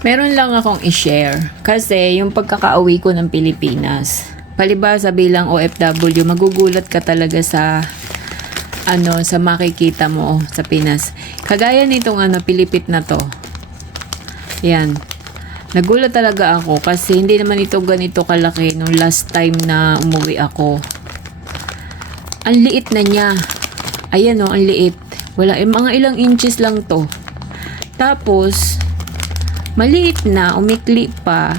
Meron lang akong i-share kasi yung pagkakauwi ko ng Pilipinas. Palibasa bilang OFW, magugulat ka talaga sa ano sa makikita mo sa Pinas. Kagaya nitong ano Pilipit na to. Yan. Nagulat talaga ako kasi hindi naman ito ganito kalaki nung last time na umuwi ako. Ang liit na niya. Ayan o, ang liit. Wala, eh, mga ilang inches lang to. Tapos, maliit na, umikli pa.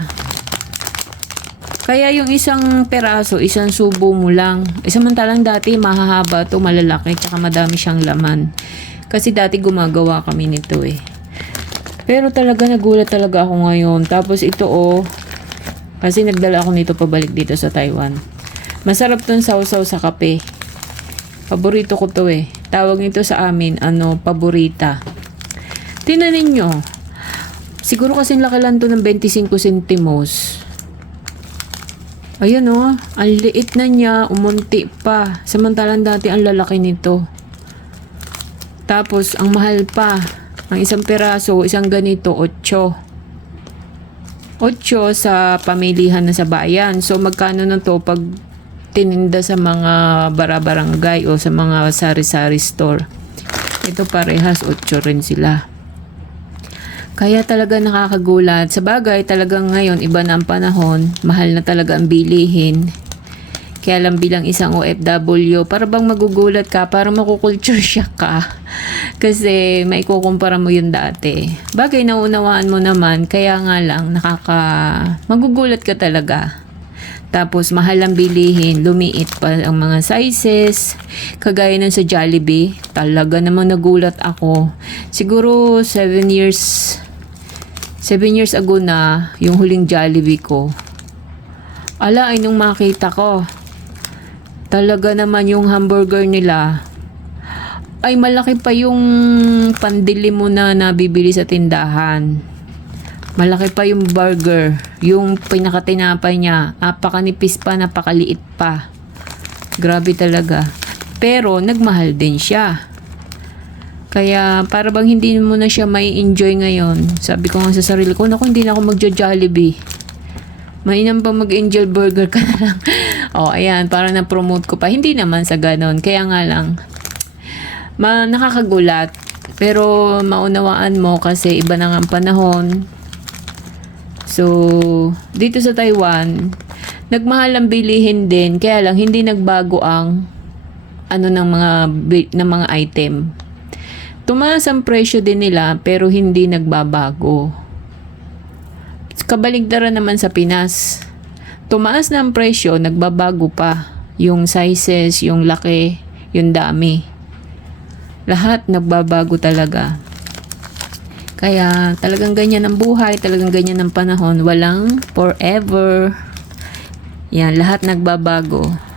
Kaya yung isang peraso, isang subo mo lang. Eh, samantalang dati mahahaba to, malalaki, tsaka madami siyang laman. Kasi dati gumagawa kami nito eh. Pero talaga nagulat talaga ako ngayon. Tapos ito oh, kasi nagdala ako nito pabalik dito sa Taiwan. Masarap tong sausaw sa kape. Paborito ko to eh. Tawag nito sa amin, ano, paborita. Tingnan ninyo. Siguro kasing laki lang to ng 25 centimos. Ayan oh, ang liit na niya, umunti pa. Samantalang dati ang lalaki nito. Tapos, ang mahal pa. Ang isang peraso, isang ganito, 8. 8 sa pamilihan na sa bayan. So, magkano na to pag tininda sa mga barabarangay o sa mga sari-sari store? Ito parehas, 8 rin sila. Kaya talaga nakakagulat. Sa bagay, talagang ngayon, iba na ang panahon. Mahal na talaga ang bilihin. Kaya lang bilang isang OFW, para bang magugulat ka, para makukulture shock ka. Kasi may kukumpara mo yun dati. Bagay na unawaan mo naman, kaya nga lang, nakaka... magugulat ka talaga. Tapos, mahal ang bilihin, lumiit pa ang mga sizes. Kagaya nun sa Jollibee, talaga namang nagulat ako. Siguro, 7 years... 7 years ago na, yung huling Jollibee ko. Ala, ay nung makita ko, talaga naman yung hamburger nila, ay malaki pa yung pandili mo na nabibili sa tindahan. Malaki pa yung burger. Yung pinakatinapay niya. Napakanipis pa, napakaliit pa. Grabe talaga. Pero, nagmahal din siya. Kaya, para bang hindi mo na siya may enjoy ngayon. Sabi ko nga sa sarili ko, naku, hindi na ako magja-jollibee. Mainam pa mag-angel burger ka na lang. o, oh, ayan, para na-promote ko pa. Hindi naman sa ganon. Kaya nga lang, ma nakakagulat. Pero maunawaan mo kasi iba na nga ang panahon. So, dito sa Taiwan, nagmahal ang bilihin din. Kaya lang, hindi nagbago ang ano ng mga ng mga item. Tumaas ang presyo din nila pero hindi nagbabago. Kabaligtaran naman sa Pinas. Tumaas na ang presyo, nagbabago pa. Yung sizes, yung laki, yung dami. Lahat nagbabago talaga. Kaya talagang ganyan ang buhay, talagang ganyan ang panahon. Walang forever. Yan, lahat nagbabago.